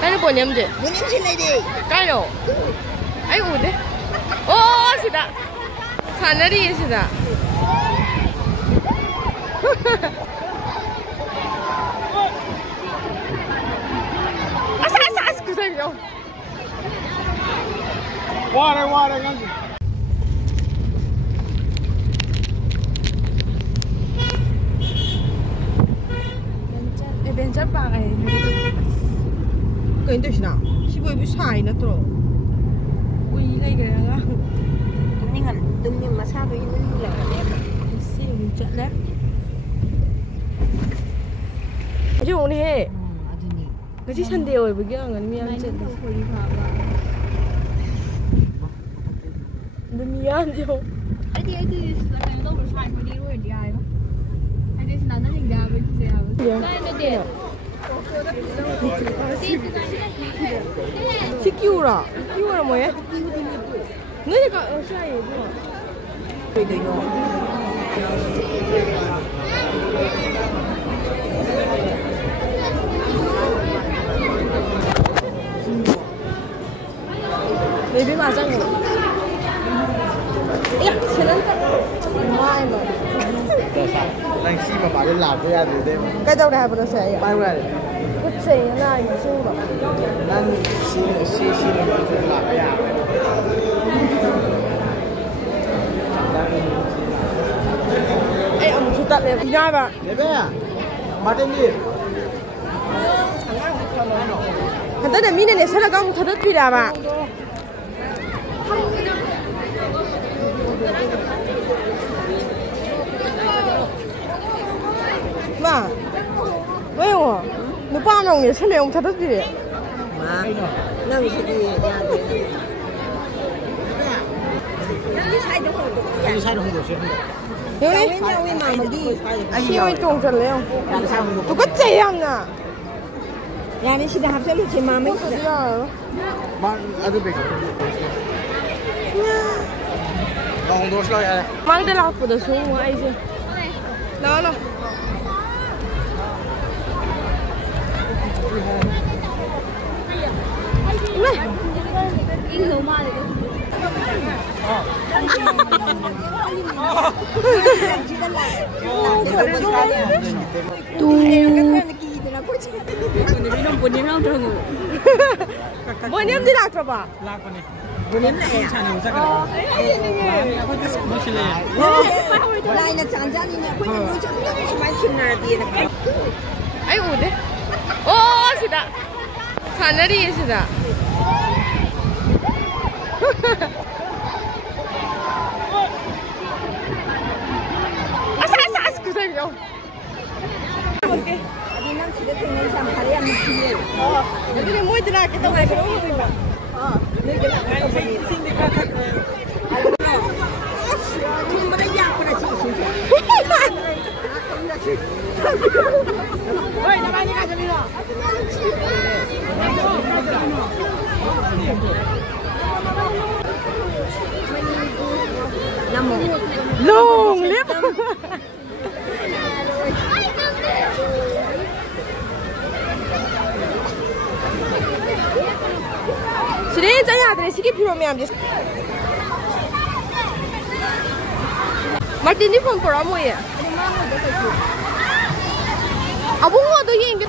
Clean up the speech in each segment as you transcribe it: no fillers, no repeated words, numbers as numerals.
cái nó buồn nhầm gì? Buồn nhầm gì này đi? cái đâu? Ai uống đấy? Ô, xịt ạ. 산나리 예시다. 아싸 구석이요. 와래 간지. 벤처 바가 해. 그인 뜻이나. 15부 사이 나트로. 우이 이래가. Tung massage với những là em xí mình chọn đấy. 아주 오늘 해. 그치 산대요 여기 안 미안 쟤. 너 미안해요. Ai là cái đâu được sai mà đi rồi đi ai đó. Ai đi là nó thành ra với gì à? Đây nó đẹp. 키키우라. 키우라 뭐야? 너네가 어샤이 뭐? Baby 맞아 뭐? 야, 쟤는 ngoài mà. Đang khi mà bảo đi làm với anh thì cái đâu đây bây giờ vậy? bay ra. Cái gì này xung đột? Đang xí là đi làm với anh. Ê, ông chủ tịch này đi ngay mà. Để bé à? Bắt em đi. Hắn tới đây mình này sẽ là con thật phi đà mà. Mà, 왜요? 너 빠명이 설레용 thật phi. mà nâng sự gì ra thì đi sai đúng không? Đi sai không được chứ. 여기 nhau mà đi 시험이 좀 잘래요. Làm sao không được. 누가 째였나? nhà đi xin học xem chị mà mấy 어디야? Bạn ở đây bên. Còn đồ sao vậy? mang đây là phụ được xuống mua ai chứ? Nó. Cái người mà Bọn em đi lạc rồi bà? Lạc vào này. Buồn nhầm này à? Này là chẳng ra đi nè, quên những đôi chân nó chỉ phải chìm nào tiền này. Ai uống đấy? Ô, xịt ạ. 산나리 예시다. 아싸 구석이요. 먹게. Đi năm chỉ có thể nên làm phải ăn một kia. 여기는 뭐 있더라? cái 동네 그런 거 있나? Không có đấy giặc là chị xin. Ôi, nó bao nhiêu cái cho mình rồi? Năm một. Lùng liếp. 진짜 아들이 시계 필요하면 이제 마틴이 폰 보라 뭐야? 아 뭔가도 이게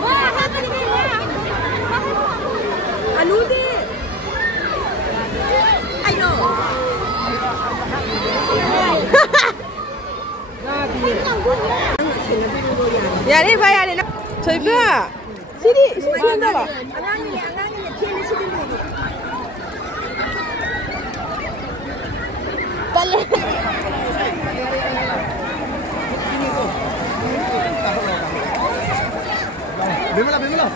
와 하늘이 아누디 Ai đâu? 야, 내 봐야 돼. 저기 봐. 시리 시리인가 봐. Anh ăn nhà thiên đi xin đi. 빨리. Bimala.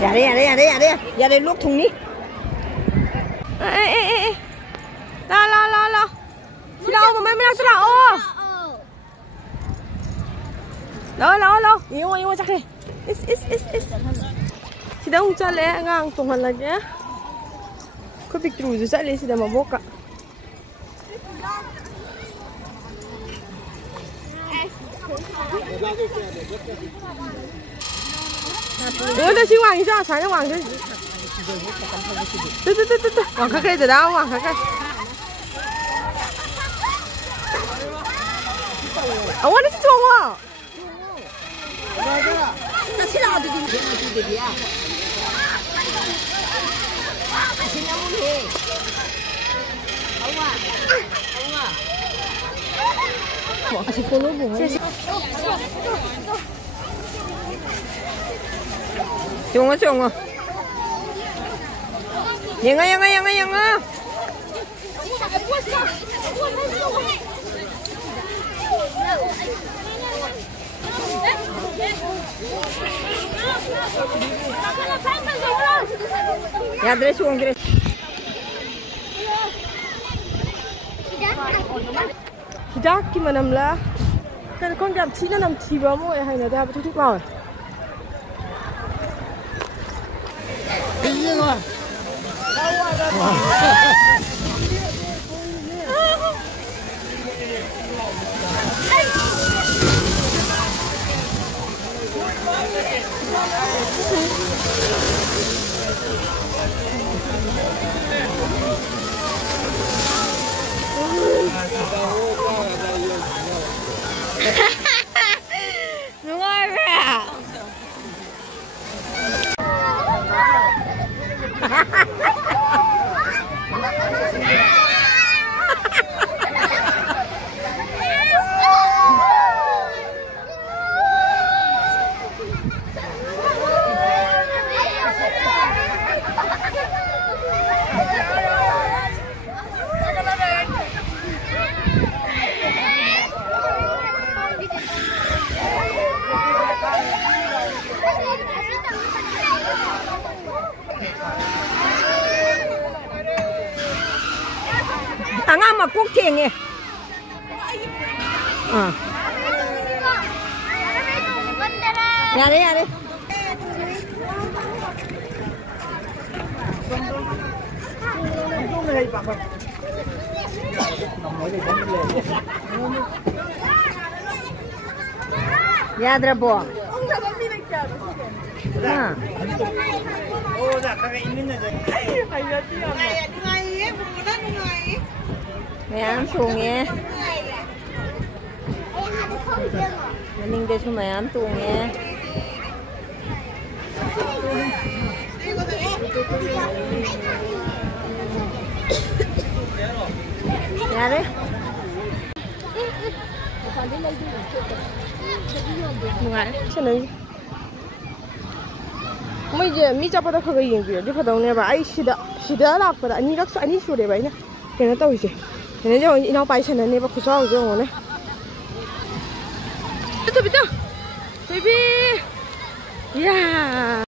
อย่าได้ลูกถุงนี้ ê lo chị đâu mà mấy đang sao lo yêu chắc đi is chị đâu cho lẽ ngang tung hẳn là nhé có bị trù rồi chạy lên chị đã mà bốc cả đây chị Hoàng cho sáng cho Hoàng chứ từ Hoàng khắc cây từ đâu Hoàng khắc cây 아 원래 진짜 와. 나 신랑아 되디야. 신랑은 해. 아와. 아직 볼로 보고. 종아. 영아. Ya dress uang dress. Hidak gimana lah? Kan kon jam Cina nam tiba mo hay na dah betul kau. Iya. Đúng rồi mẹ. Tanga mà quốc thiền nè. Nhà đi. Nhà drabo. Mày ăn xuồng nghe. Mình để cho mày ăn xuồng nghe. Nhà đấy. Ngai, chân mấy giờ mi chắp vào khơi yên bìa, đi vào đâu nè bà ai xịt là phải anh rắc anh xua để vậy nè, cái nó tao gì, cái này cho nó bay chân này bà khơi sao rồi nè, baby, yeah.